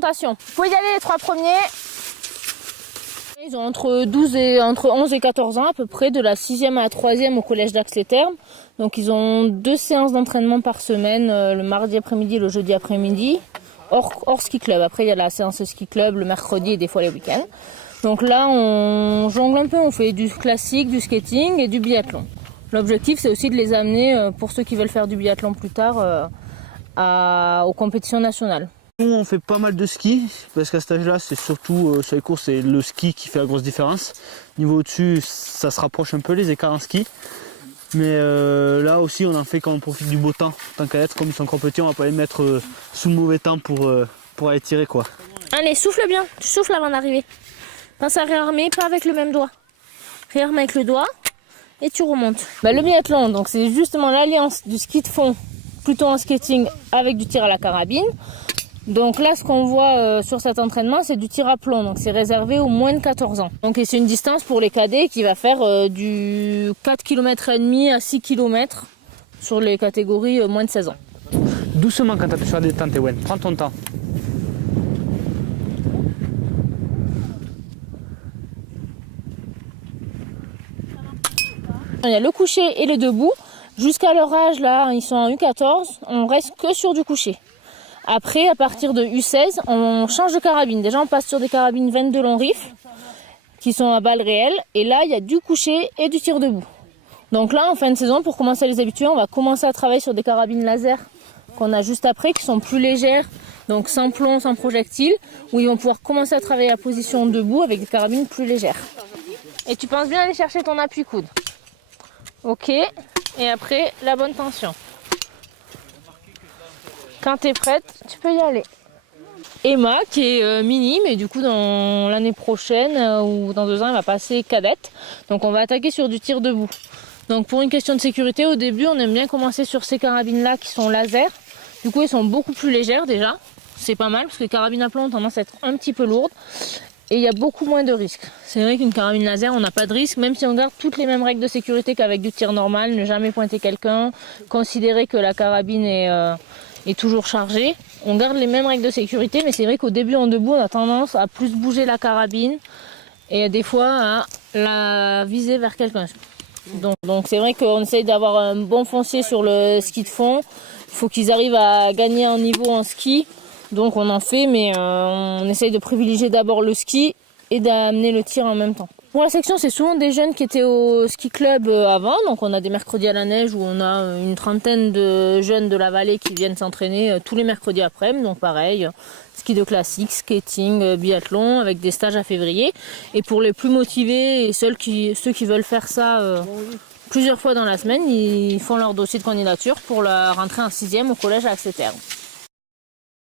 l'orientation. Vous pouvez y aller les 3 premiers. Ils ont entre 11 et 14 ans à peu près, de la 6e à la 3e au collège d'Ax-les-Thermes. Donc ils ont 2 séances d'entraînement par semaine, le mardi après-midi et le jeudi après-midi, hors ski club. Après il y a la séance ski club le mercredi et des fois les week-ends. Donc là on jongle un peu, on fait du classique, du skating et du biathlon. L'objectif c'est aussi de les amener, pour ceux qui veulent faire du biathlon plus tard, aux compétitions nationales. Nous on fait pas mal de ski, parce qu'à cet âge là c'est surtout sur les courses c'est le ski qui fait la grosse différence. Niveau au-dessus ça se rapproche un peu les écarts en ski. Mais là aussi on en fait quand on profite du beau temps. Tant qu'à être, comme ils sont encore petits, on va pas les mettre sous le mauvais temps pour aller tirer quoi. Allez, souffle bien, tu souffles avant d'arriver. Pense à réarmer, pas avec le même doigt. Réarme avec le doigt et tu remontes. Le biathlon, donc c'est justement l'alliance du ski de fond, plutôt en skating, avec du tir à la carabine. Donc là, ce qu'on voit sur cet entraînement, c'est du tir à plomb. Donc c'est réservé aux moins de 14 ans. Donc c'est une distance pour les cadets qui va faire du 4 km et demi à 6 km sur les catégories moins de 16 ans. Doucement quand tu appuies sur la détente, Ewen. Prends ton temps. Il y a le couché et le debout. Jusqu'à leur âge, là, ils sont en U14, on reste que sur du couché. Après, à partir de U16, on change de carabine. Déjà, on passe sur des carabines 22 long rifle qui sont à balles réelles. Et là, il y a du couché et du tir debout. Donc là, en fin de saison, pour commencer à les habituer, on va commencer à travailler sur des carabines laser qu'on a juste après, qui sont plus légères, donc sans plomb, sans projectile, où ils vont pouvoir commencer à travailler la position debout avec des carabines plus légères. Et tu penses bien aller chercher ton appui-coude. Ok, et après, la bonne tension. Quand tu es prête, tu peux y aller. Emma, qui est mini, mais du coup, dans l'année prochaine ou dans 2 ans, elle va passer cadette. Donc, on va attaquer sur du tir debout. Donc, pour une question de sécurité, au début, on aime bien commencer sur ces carabines-là qui sont laser. Du coup, elles sont beaucoup plus légères déjà. C'est pas mal parce que les carabines à plomb ont tendance à être un petit peu lourdes. Et il y a beaucoup moins de risques. C'est vrai qu'une carabine laser, on n'a pas de risque, même si on garde toutes les mêmes règles de sécurité qu'avec du tir normal. Ne jamais pointer quelqu'un, considérer que la carabine est toujours chargée. On garde les mêmes règles de sécurité, mais c'est vrai qu'au début en debout, on a tendance à plus bouger la carabine et des fois à la viser vers quelqu'un. Donc c'est vrai qu'on essaye d'avoir un bon foncier sur le ski de fond. Il faut qu'ils arrivent à gagner en niveau en ski. Donc on en fait, mais on essaye de privilégier d'abord le ski et d'amener le tir en même temps. Pour la section, c'est souvent des jeunes qui étaient au ski club avant. Donc on a des mercredis à la neige où on a une trentaine de jeunes de la vallée qui viennent s'entraîner tous les mercredis après-midi. Donc pareil, ski de classique, skating, biathlon avec des stages à février. Et pour les plus motivés et ceux qui veulent faire ça plusieurs fois dans la semaine, ils font leur dossier de candidature pour la rentrée en 6e au collège à Ax-les-Thermes.